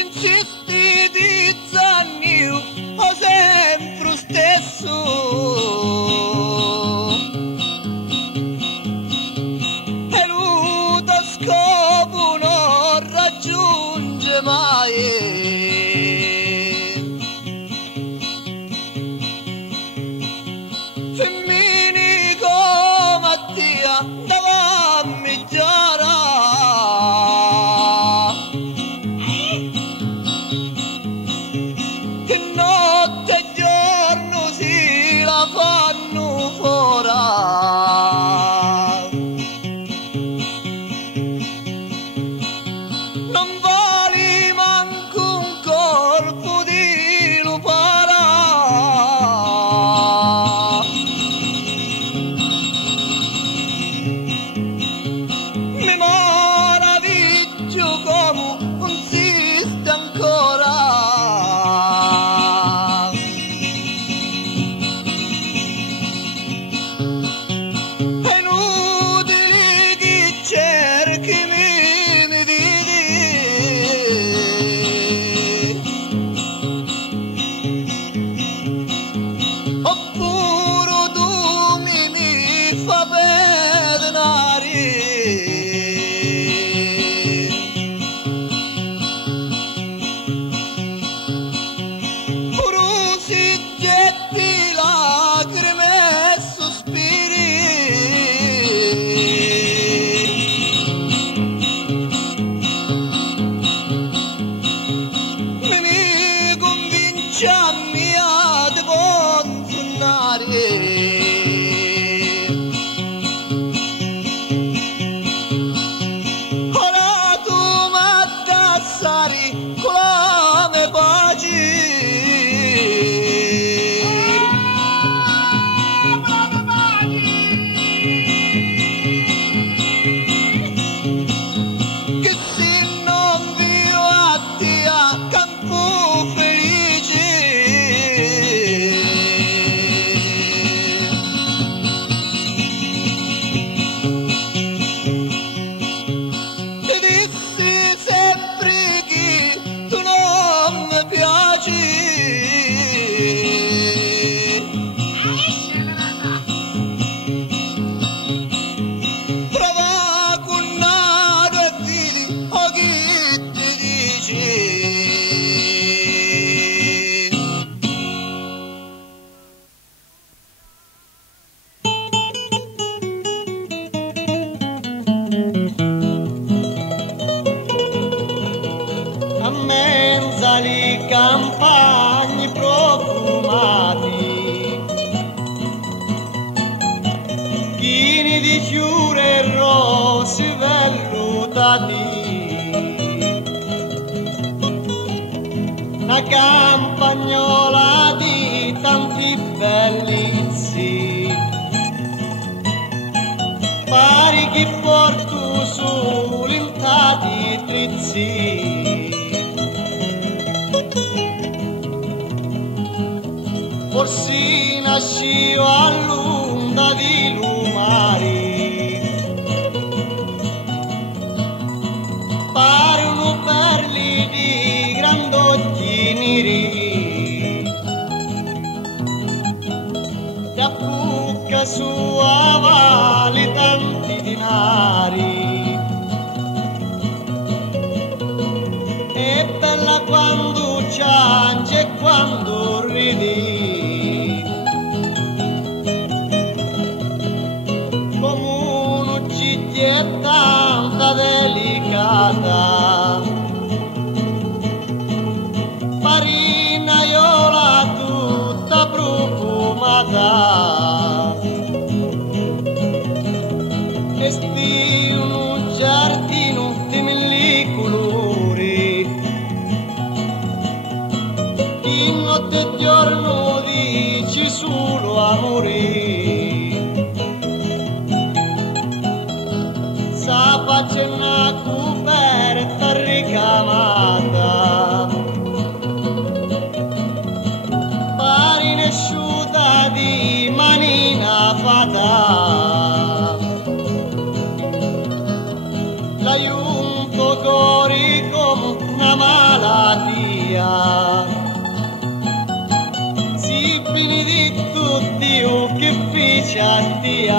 insisti di zanni o sempre stesso e lui da scopo non raggiunge mai. Campagni profumati, chini di fiori e rose vellutati, una campagnola di tanti bellizi, pari chi porto sull'intati trizzi. Forse nascio all'onda di lumari, pare uno perli di grandocchi neri, da bucca sua vale tanti dinari, è bella quando piange e quando ridi. È tanta delicata, farinaiola tutta profumata, e sti un giardino di mille colori, in notte e giorno dici solo amore. C'è una coperta ricamata, pari nesciuta di manina fata, l'aiunto cori come una malattia. Si benedetto Dio che fece a Dio.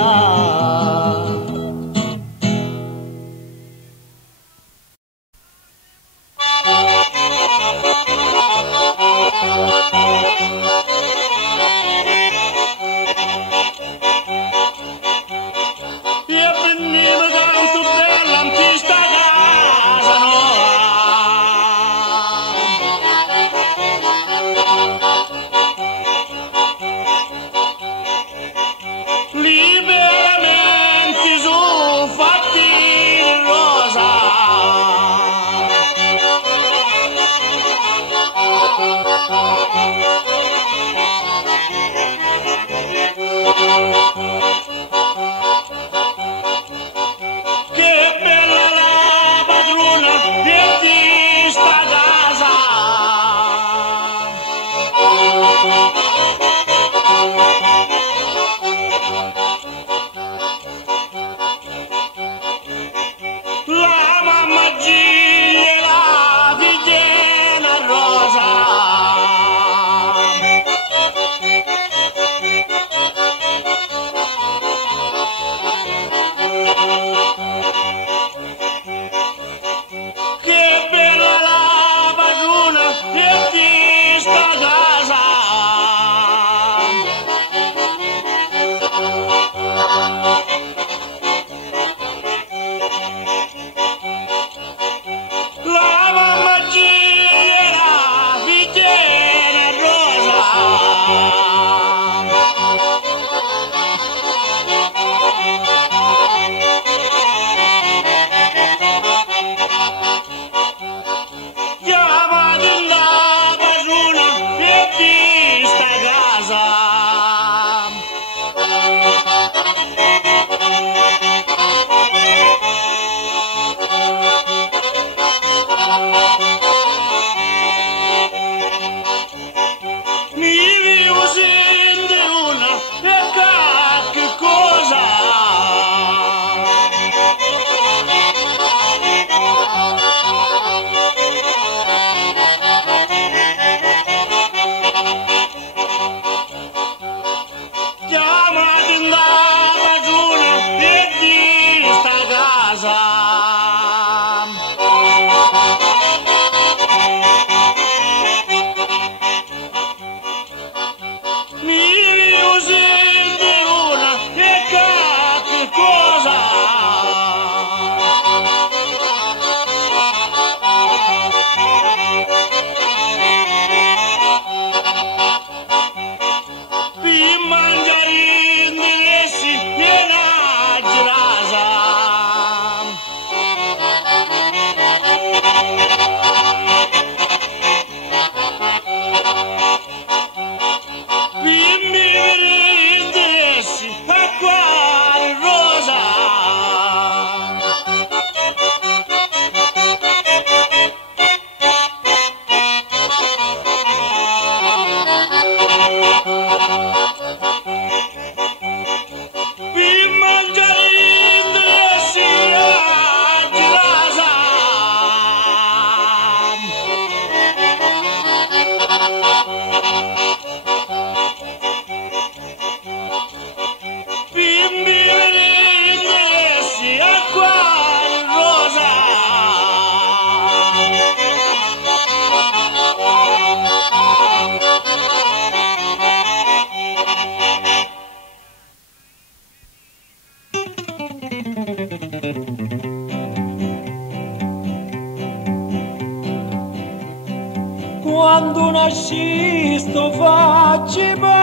Quando nasci sto faceva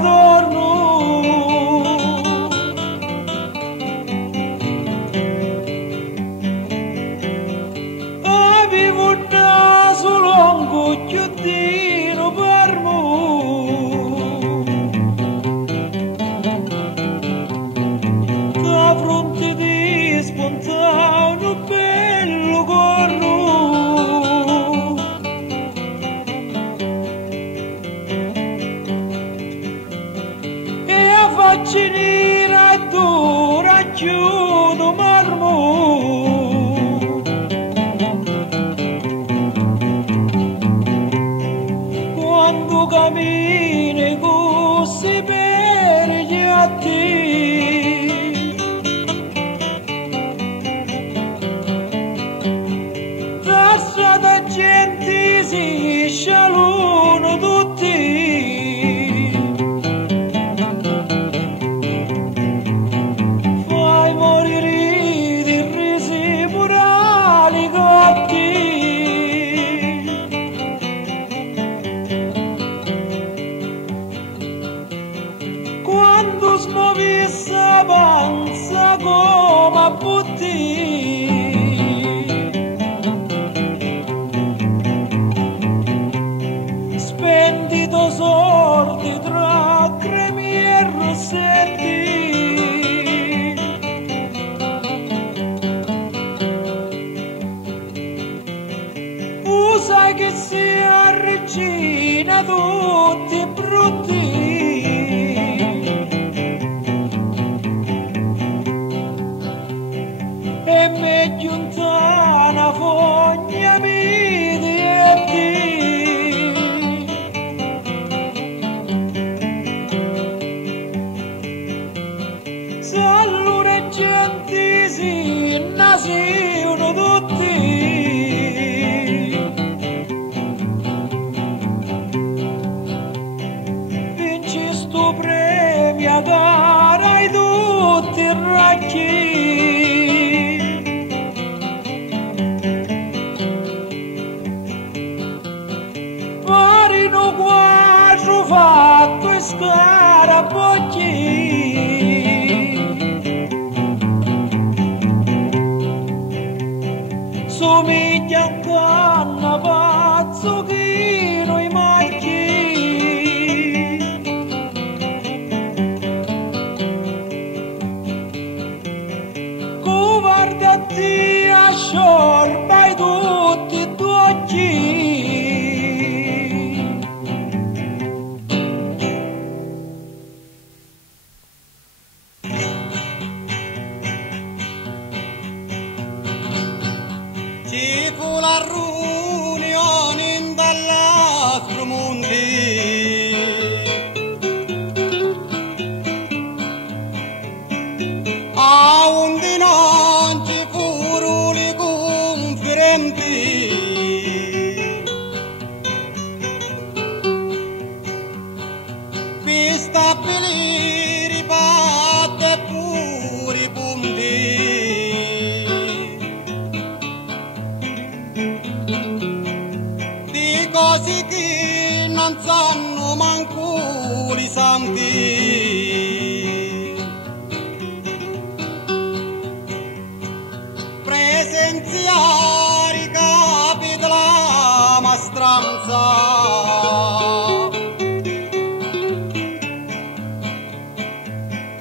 d'orno, avevo un naso lungo chiudino fermo, da fronte di spontaneo bello corno. Faccinina e dura chiudo marmo, da gente si scialuno tutti. Fai morire di risi purali cotti. Quando smovissa panza come a butti. Spendito sordi tra cremi e rossetti. Usa che sia regina tutti brutti. E meglio una fogna mi dieti. Salure genti si nasivano tutti. Vinci sto premio cara ai tutti racchi. Parino quattro fatto e scarabocchi. Somiglia un canna pazzuchino i macchi. Guardati a sciorba i tutti i tuoi occhi. Ci fu la riunione in dall'altro mondo. A onde non ci furono le conferenti. Per stabilire i patti e pure i punti. Di cose che non sanno manco i santi. Presenziare i capi della mastranza.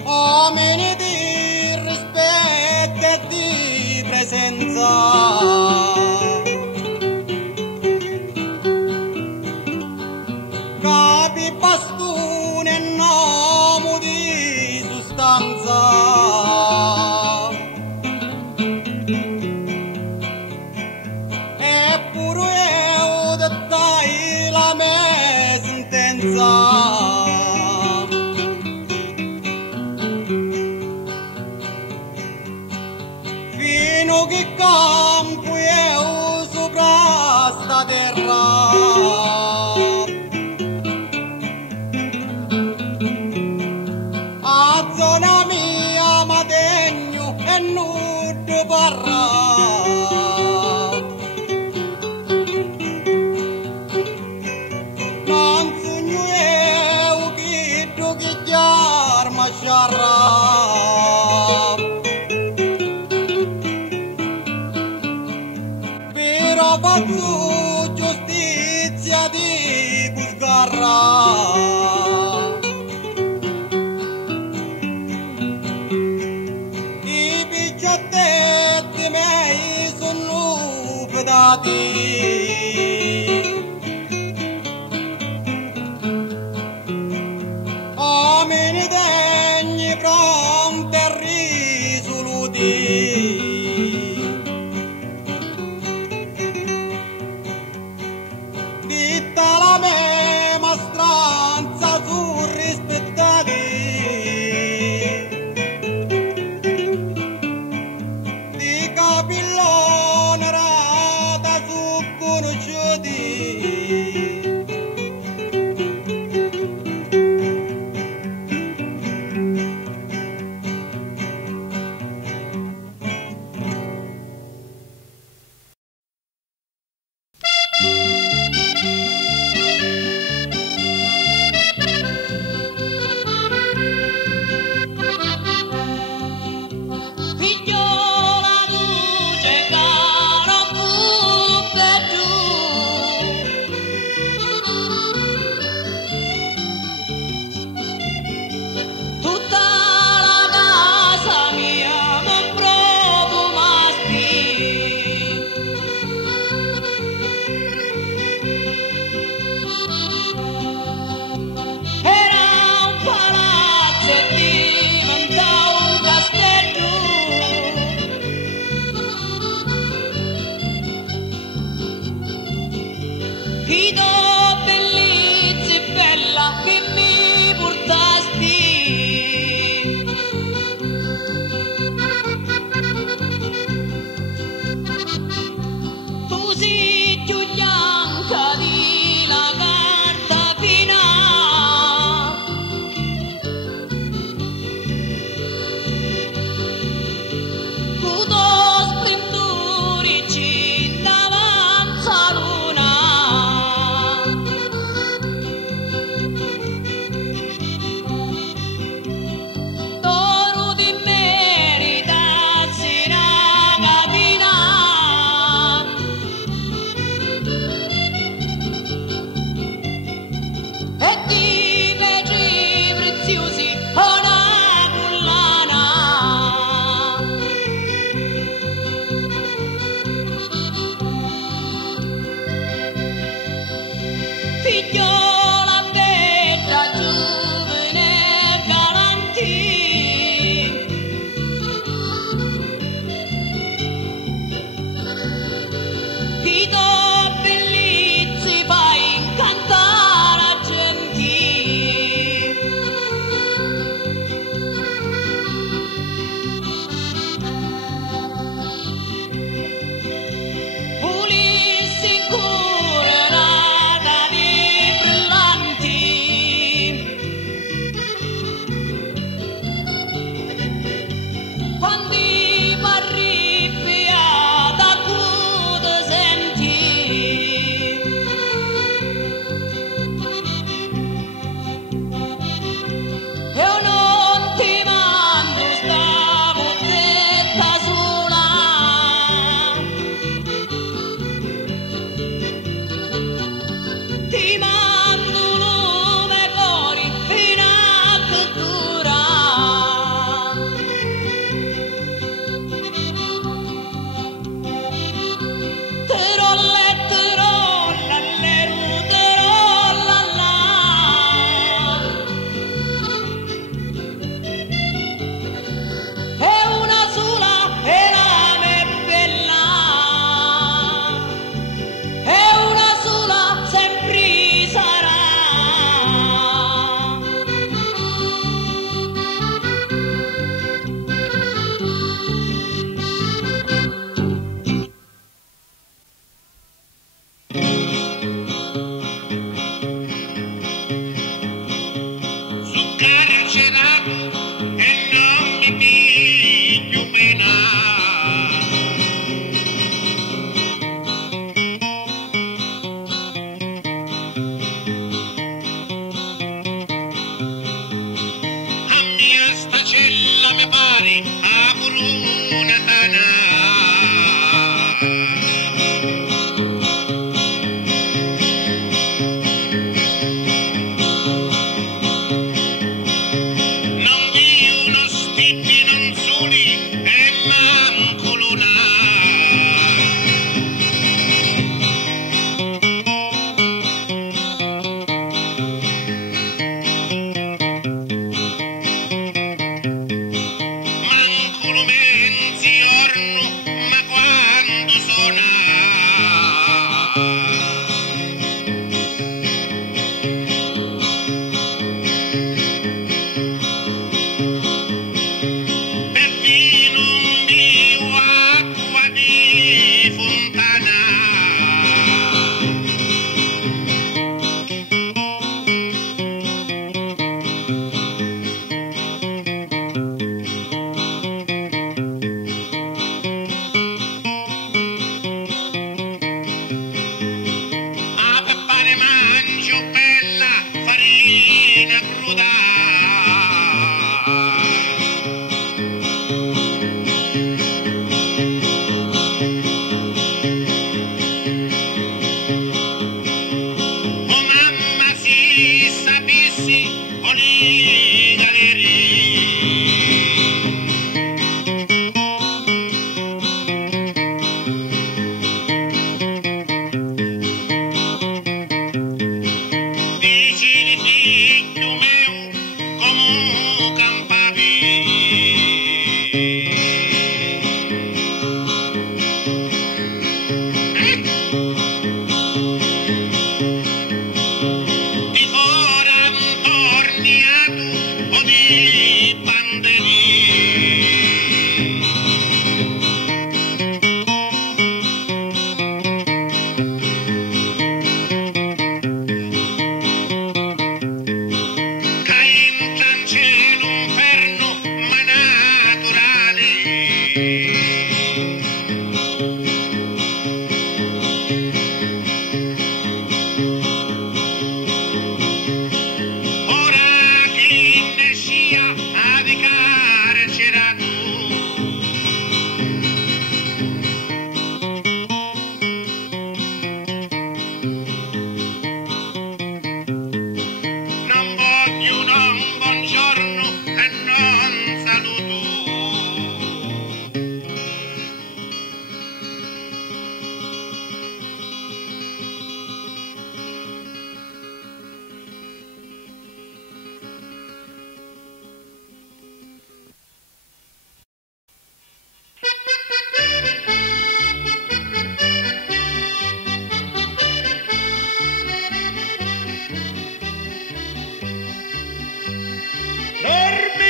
Uomini di rispetto e di presenza. Capi bastone e nomo di sostanza. Eppure io dettai la mia sentenza. Fino che campo io sopra sta terra. A zona mia ma degno e nudo barra. Non sogno io che tu che chiar ma sciarra. Però faccio giustizia di busgarra. I picciotti miei sono pedati. Uomini degni pronti e risoluti. Ditta la mia mastranza su rispettati. Di capillone rata su conosciuti.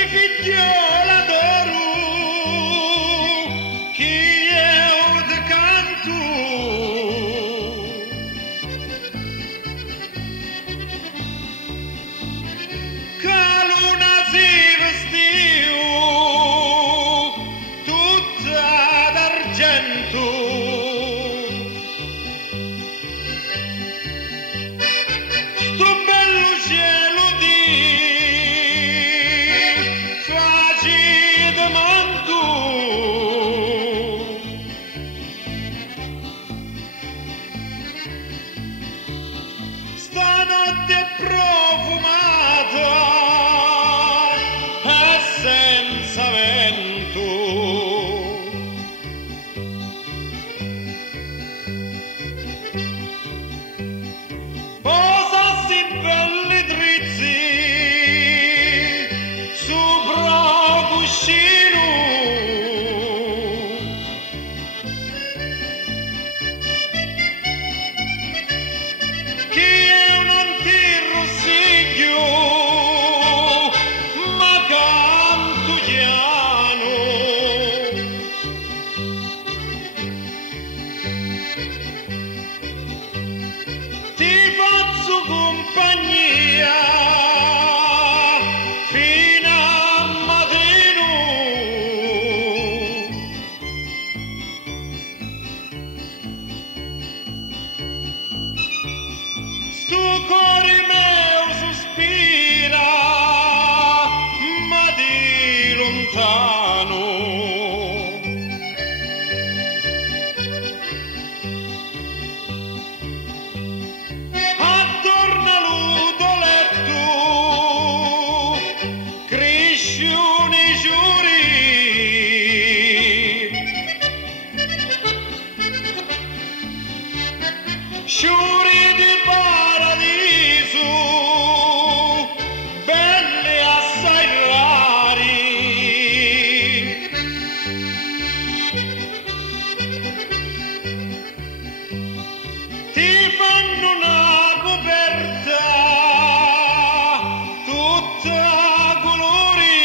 figliola d'oro, chi io te canto, che luna si vestiu, tutta d'argento, sto bello cielo di stanotte profumata e senza vento, posassi belli drizzi sopra cuscino, chi io non ti rossiglio, ma canto piano. Ti faccio compagnia fino a mattino, sto cuore mio sospira, ma di lontano. Attorno all'udo letto crescono i giuri, giuri di paradiso, belli assai rari. Ti fanno una coperta tutta colori,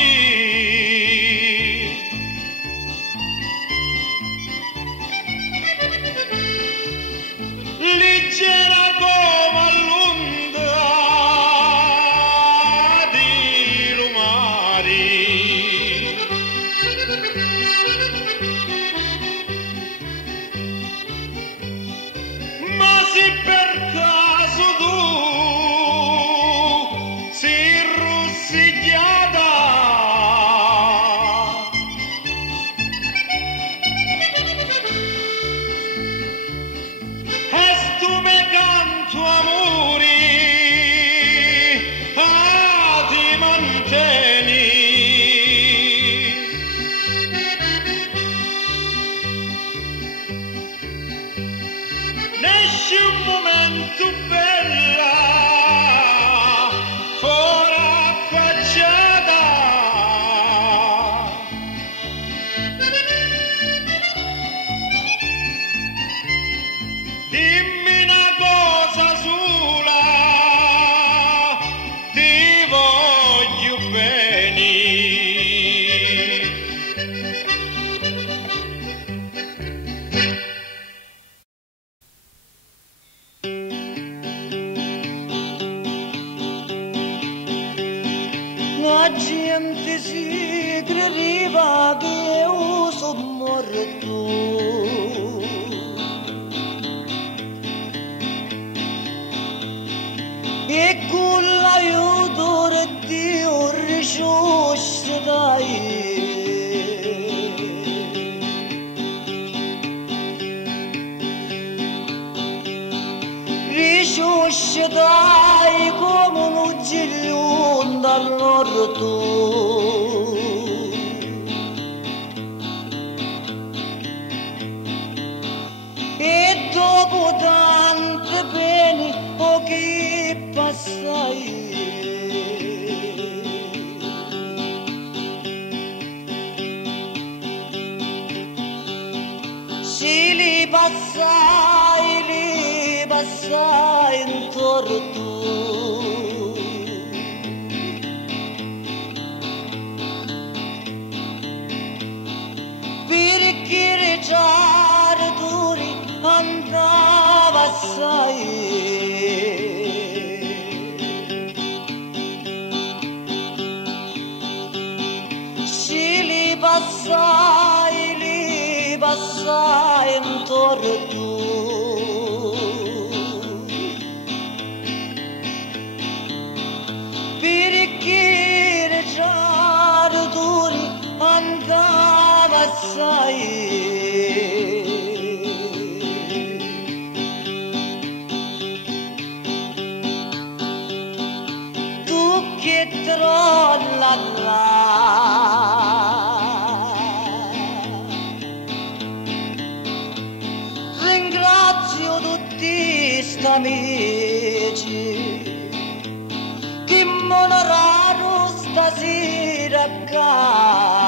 leggera come l'onda di lumari. Ma se per caso tu sei rossigliata, e tu me canto amori, ti mantieni. Nesce un momento bella, fuori affacciata, dimmi una cosa sola, ti voglio bene. risuscitai. Risuscitai come un ucciglione dall'orto. E dopo tante pene che passai, sì, li passai in torto. Perché reggiare duri andava assai. Sì, li passai in torto. Perché reggiare duri andava assai. Tu che trolla là, ringrazio tutti sti amici che m'onorarono stasera qua.